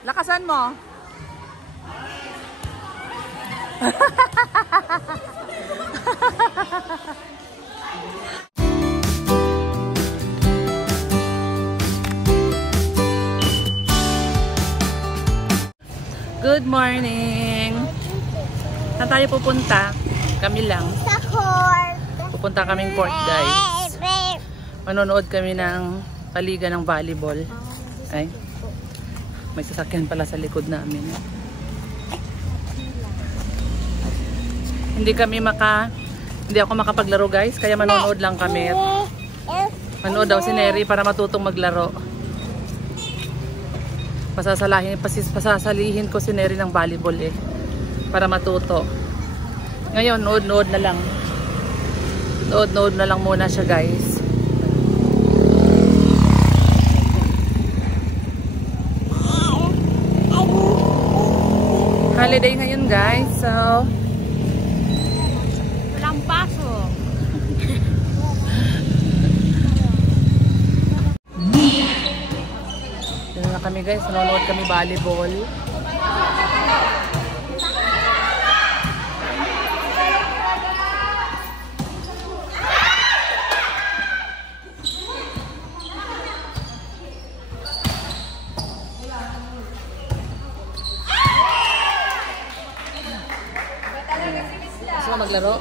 Lakasan mo. Good morning. Saan tayo pupunta? Kami lang. Sa court. Pupunta kaming court, guys. Manonood kami ng paliga ng volleyball. Ay, may sasakyan pala sa likod namin. Hindi ako makapaglaro, guys, kaya manonood lang kami. Manood daw si Neri para matutong maglaro. Pasasalihin ko si Neri ng volleyball para matuto. Ngayon, nood na lang. Nood na lang muna siya, guys. Holiday ngayon, guys. So, walang pasok. Dito na kami, guys. Nanonood kami volleyball. Gusto mo maglaro?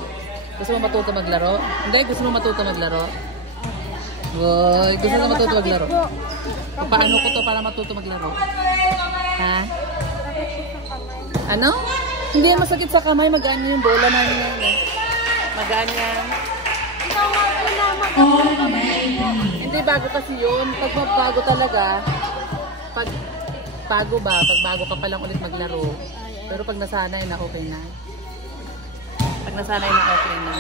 Gusto mo matuto maglaro? Hindi, gusto mo matuto maglaro? Boy, gusto mo matuto maglaro? Paano ko to para matuto maglaro? Ha? Ano? Hindi yan masakit sa kamay. Magaan yung bola na yun. Magaan yan. Hindi, bago kasi yun. Pag bago talaga, pag bago ka palang ulit maglaro. Pero pag nasanay na, okay na. Pag nasanay na, okay na.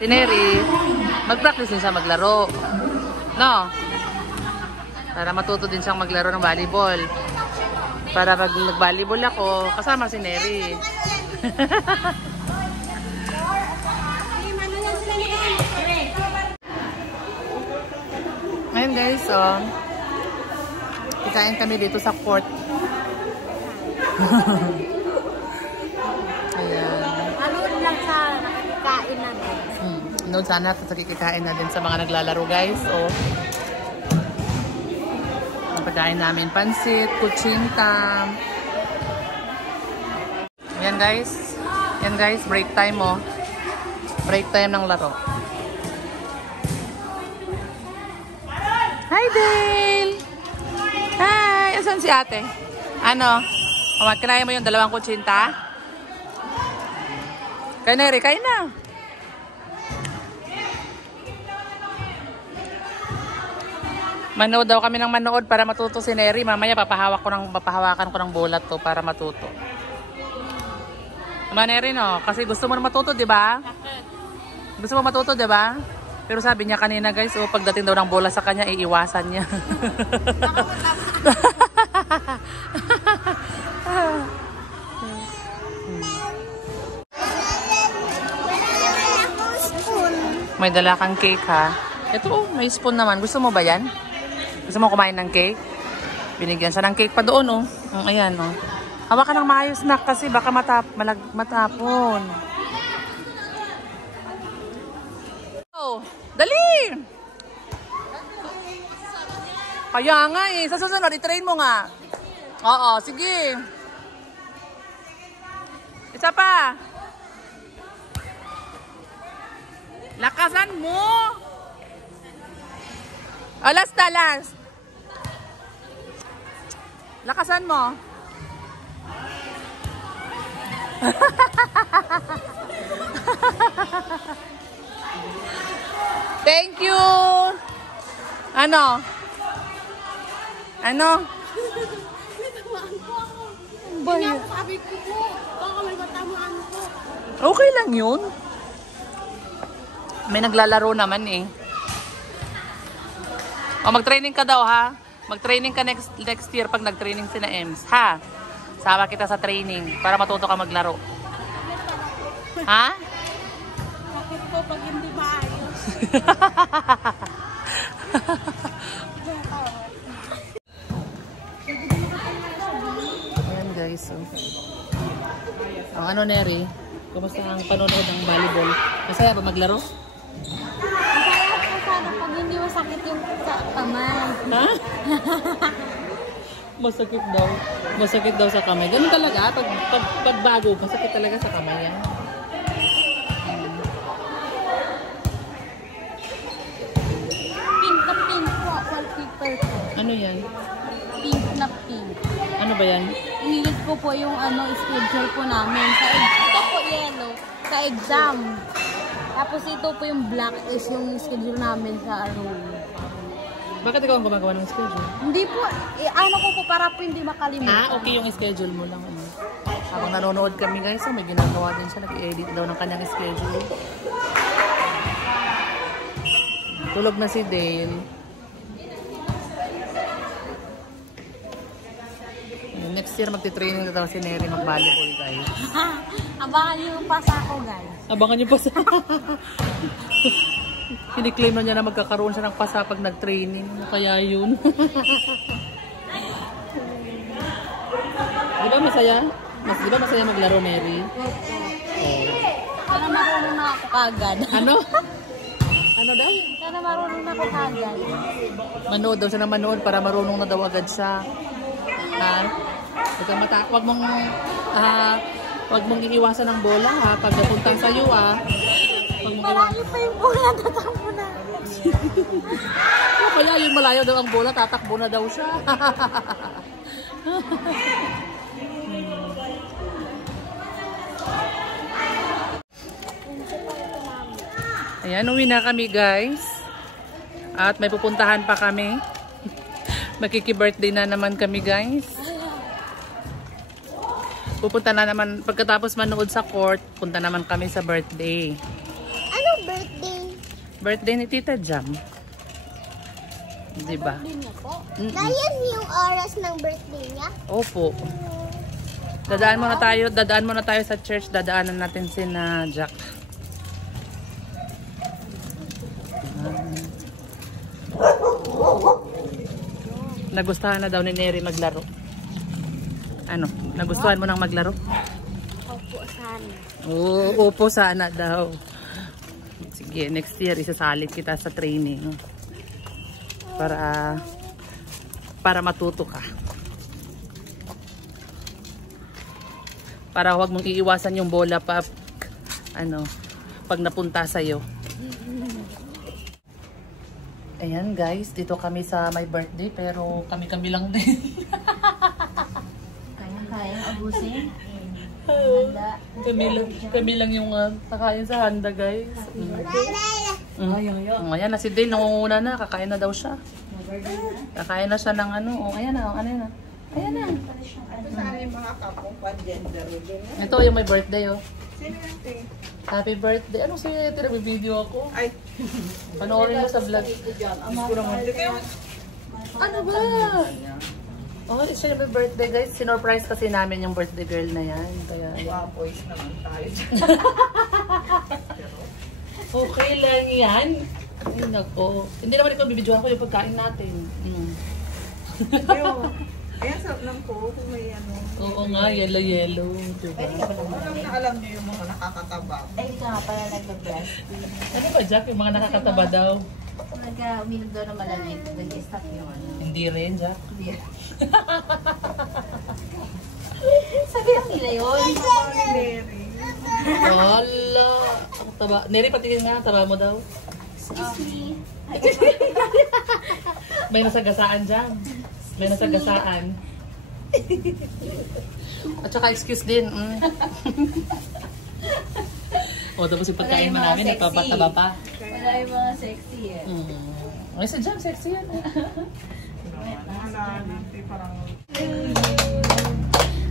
Si Neri, mag-practice din siya maglaro. No? Para matuto din siyang maglaro ng volleyball. Para pag nag-volleyball ako, kasama si Neri. Ngayon, guys, kikain kami dito sa court. Ayan. Manood lang sa nakikikain natin. Noon sana at nakikikain na din sa mga naglalaro, guys. Ang pagkain namin, pansit, kutsinta. Ayan, guys. Ayan, guys, break time, break time ng laro. Hi, Dale! Hi! Asan si ate? Ano? Kinain mo yung dalawang kutsinta? Kay Neri, kain na! Manood daw kami ng manood para matuto si Neri. Mamaya papahawakan ko ng bola to para matuto. Tama, Neri, no? Kasi gusto mo na matuto, di ba? Gusto mo matuto, di ba? Pero sabi niya kanina, guys, pagdating daw ng bola sa kanya, iiwasan niya. May dala kang cake, ha? Ito, may spoon naman. Gusto mo ba yan? Gusto mo kumain ng cake? Binigyan siya ng cake pa doon, ayan, Hawakan ng maayos, na kasi baka matapon. Dali! Kaya nga sa susunod, i-train mo nga. Oo, sige. Isa pa. Lakasan mo. Last. Lakasan mo. Thank you. Ano? Sabi ko po, baka may matamaan ko. Okay lang yun. May naglalaro naman mag-training ka daw, ha? Mag-training ka next year pag nag-training si na Ems, ha? Sama kita sa training para matuto ka maglaro. Ha? Sakit po pag hindi maayos. Ayan guys. So. Ang ano Neri? Kumusta ang panonood ng volleyball? Masaya ba maglaro? Masaya po sana pag hindi masakit yung sa kamay. Ha? Masakit daw. Masakit daw sa kamay. Ganun talaga. Pag bago, masakit talaga sa kamay yan. Pink na pink po. Wallpaper po. Ano yan? Pink na pink. Ano ba yan? Inilit ko po yung schedule po namin. Ito po yellow. Sa exam. Tapos ito po yung black is yung schedule namin sa room. Bakit ikaw ang gumagawa ng schedule? Hindi po. Ano ko po para po hindi makalimutan. Okay yung schedule mo lang. Ano. Habang nanonood kami guys, so may ginagawa din siya. Nag-edit daw ng kanyang schedule. Tulog na si Dale. Next year magti-training na daw si Neri mag-volleyball guys. Abangan niyo yung pasa ko guys. Abangan niyo pa sa... Kiniklaim na niya na magkakaroon siya ng pasa pag nag-training. Kaya yun. Di ba masaya? Di ba masaya maglaro, Mary? Sana marunong na ako kagad. Ano? Ano daw? Sana marunong na ako kagad. Manood daw siya ng manood para marunong na daw agad siya. Ha? Huwag mong iiwasan ng bola ha. Pag napuntang sa'yo ha. Malayo pa yung bola, tatakbo na. Kaya yung malayo daw ang bola, tatakbo na daw siya. Ayan, uwi na kami guys. At may pupuntahan pa kami. Makiki-birthday na naman kami guys. Pupunta na naman, pagkatapos manood sa court, punta naman kami sa birthday. Ano birthday? Birthday ni Tita Jam. Diba? Birthday niya po? Ganyan yung oras ng birthday niya? Opo. Dadaan muna tayo sa church, dadaanan natin si na Jack. Nagustuhan na daw ni Neri maglaro. Ano? Nagustuhan mo nang maglaro? Opo, sana. Oo, opo sana daw. Sige, next year isasalit kita sa training. Para matuto ka. Para huwag mong iiwasan yung bola pag napunta sa'yo. Ayan guys, dito kami sa my birthday pero kami lang din. Kayang abusin? Kami lang yung kakain sa handa guys. Ayan na si Dale, nangunguna na, kakain na daw siya. Kakain na siya ng ayan na. Ayan na. Saan yung mga kapong pan-gender din? Ito yung my birthday oh. Sino natin? Happy birthday. Anong siya? Nag-video ako. Ay. Panoorin mo sa vlog. Ano ba? Oh, siya yung birthday guys. Sinurprise kasi namin yung birthday girl na yan. Kaya, Wow, boys naman tayo. okay lang yan. Ay, nako. Hindi naman ikaw bibidyohan ko yung pagkain natin. Ayan, sarap lang po kung may Oo nga, yellow. Diba? alam niyo yung mga nakakataba. Ay, hindi ka nga pala nag-breastfeed. Ano ba, Jack? Yung mga nakakataba daw. Kung nag-uminom daw ng malamig, nag-stop yun. Hindi rin, Jack. Sabi lang nila yun. Mary. Wala. Taba. Neri, patingin nga. Taba mo daw. Excuse me. May nasagasaan dyan. May nasagasaan. At saka excuse din. O, tapos yung pagkain mo namin, nagpapataba pa. Wala yung mga sexy eh. Ay, sa jam, sexy yan.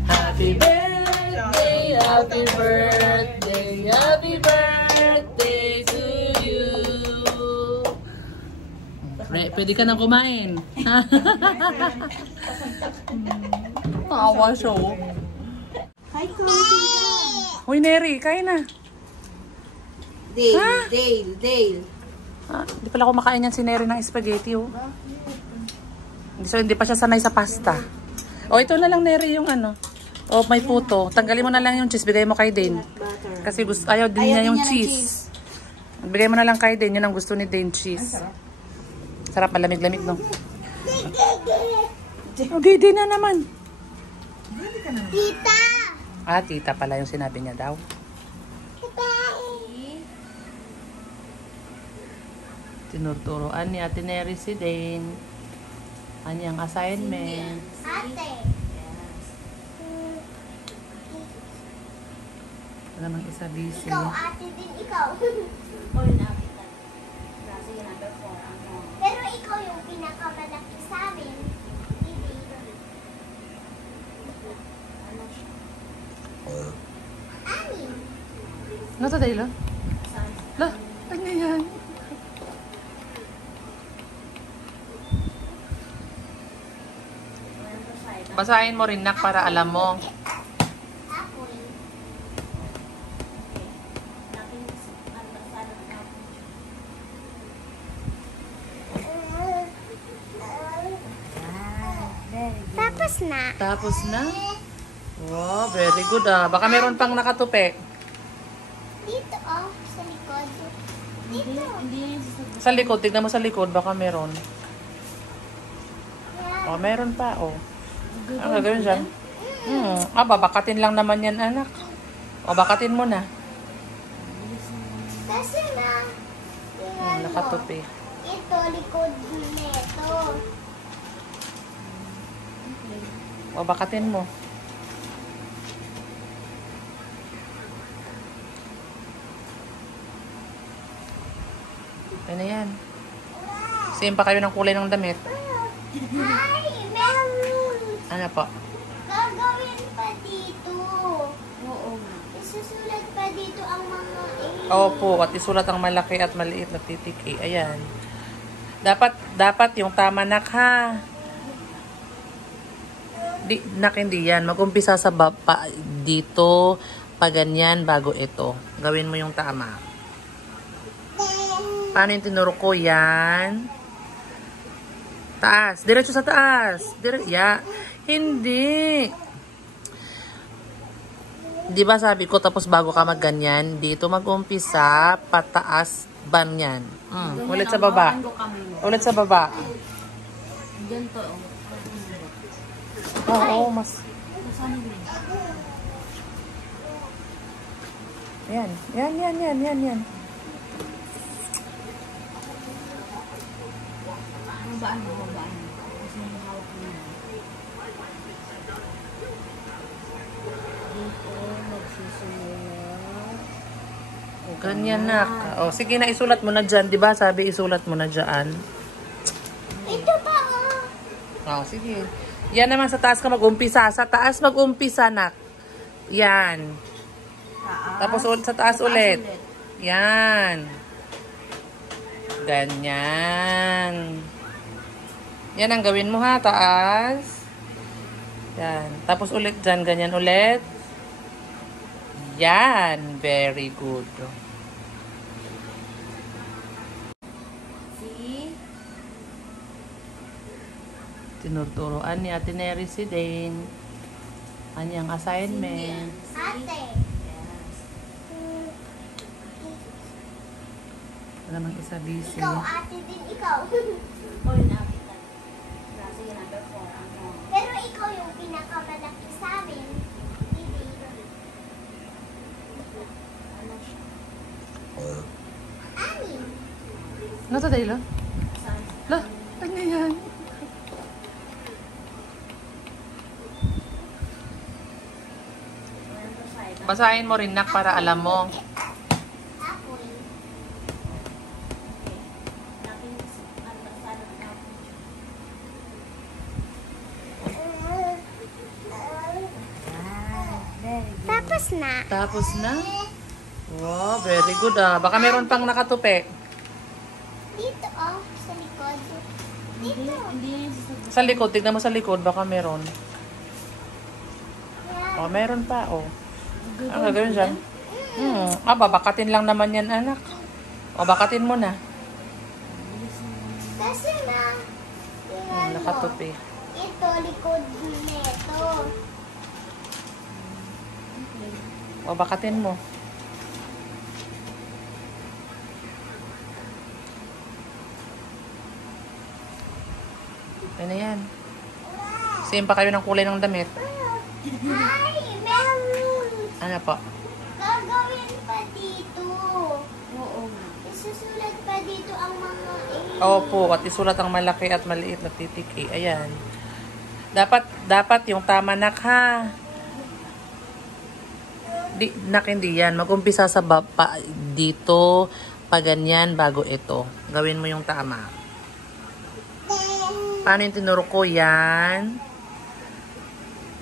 Happy birthday, happy birthday, happy birthday to you. Pwede ka nang kumain. Tawa siya. Hi, Coach. Uy, Neri, kain na. Dale. Ah, hindi pala kumakain yan si Neri ng spaghetti, oh. So, hindi pa siya sanay sa pasta. O, ito na lang, Neri, yung ano. O, may puto. Tanggalin mo na lang yung cheese. Bigay mo kay Dane. Kasi gusto, ayaw din niya yung cheese. Bigay mo na lang kay Dane. Yun ang gusto ni Dane, cheese. Sarap, malamig-lamig, no? Okay, Dane na naman. Tita! Ah, tita pala yung sinabi niya daw. Tinuturoan ni Ate Neri si Dane. Kanyang assignment. Ate! Wala nang isa busy. Ikaw, ate din ikaw. O yun, ate ka. Kasi yun, number 4. Pero ikaw yung pinakamalaki sa amin. Hindi. Amin. Ano to, Dayla? La, ano yan? Basahin mo rin, Nak, para alam mo. Apoy. Tapos na. Tapos na? Wow, very good ah. Baka meron pang nakatupi. Dito oh, sa likod. Dito. Sa likod, tignan mo sa likod, baka meron. Oh, meron pa, oh. Ano gagawin dyan? Babakatin lang naman yan, anak. O, bakatin mo na. Kasi na. Nakatupi. Ito, likod nito. O, bakatin mo. Ano yan? Same pa kayo ng kulay ng damit. Ay, meron. Ano po? Gagawin pa dito. Oo. Isusulat pa dito ang mga Opo, at isulat ang malaki at maliit na titik. Ayan. Dapat yung tama, Nak, ha? Nak, hindi yan. Mag-umpisa sa baba dito, pa ganyan, bago ito. Gawin mo yung tama. Paano yung tinuro ko? Yan. Taas. Diretso sa taas. Hindi. Di ba sabi ko, tapos bago ka magganyan, dito mag-umpisa, pataas, banyan. Ulit sa baba. Ulit sa baba. Ganito. Oo, mas. Yan. Yan. Babaan. Kasi yung hawak mo. Dito, magsusunod. Ganyan, Nak. O, sige na, isulat mo na dyan. Di ba sabi, isulat mo na dyan. Ito pa, O, sige. Yan naman sa taas ka mag-umpisa. Sa taas mag-umpisa, Nak. Yan. Tapos sa taas ulit. Yan. Ganyan. Yan ang gawin mo, ha. Taas. Yan. Tapos ulit dyan. Ganyan ulit. Yan. Very good. Tinuturoan ni Ate Neri si Dane. Kanyang assignment. ate. Wala nang isa busy. Ikaw, ate din ikaw. O yun, ate ka. Kasi yun, number 4. Pero ikaw yung pinakamalaki sa amin. Hindi. Amin. Ano to, Dayla? La, ano yan? Basahin mo rin, Nak, para alam mo. Apoy. Tapos na. Tapos na? Wow, very good ah. Baka meron pang nakatupi. Dito oh, sa likod. Dito. Sa likod, tignan mo sa likod, baka meron. Yan. Oh, meron pa, oh. Ano gagawin dyan? Babakatin lang naman yan, anak. O, bakatin mo na. Kasi na, Nakatupi. ito, likod nito. O, bakatin mo. Yan na yan. Same pa kayo ng kulay ng damit. Ay, meron. Ano po? Gagawin pa dito. Oo. Isusulat pa dito ang mga Opo, at isulat ang malaki at maliit na titik. Ayan. Dapat yung tama, nak, ha? Hindi yan. Mag-umpisa sa baba dito, pa ganyan, bago ito. Gawin mo yung tama. Paano yung tinuro ko? Yan.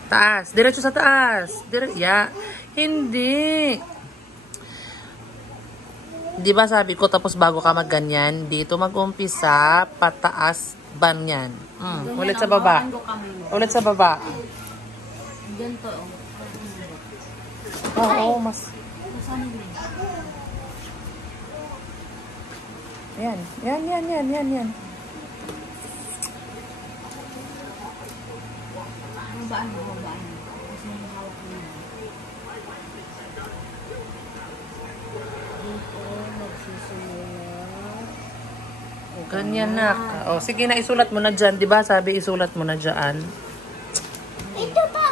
Taas. Diretso sa taas. Hindi. Di ba sabi ko, tapos bago ka magganyan, dito mag-umpisa, pataas, banyan. Ulit sa baba. Ulit sa baba. Ganito. Oo, mas... Yan. Yan. Babaan. Kasi yung hawak ko na. Dito, magsusulat. Ganyan, nak. O, sige na, isulat mo na dyan. Di ba sabi, isulat mo na dyan. Ito pa,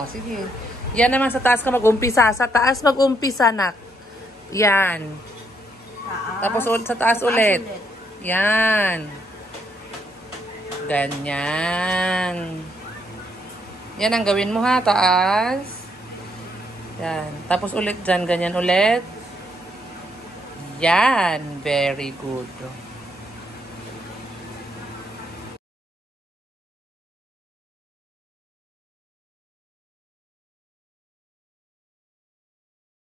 O, sige. Yan naman sa taas ka mag-umpisa. Sa taas mag-umpisa, nak. Yan. Tapos sa taas ulit. Yan. Ganyan. Yan ang gawin mo, ha. Taas. Yan. Tapos ulit dyan. Ganyan ulit. Yan. Very good.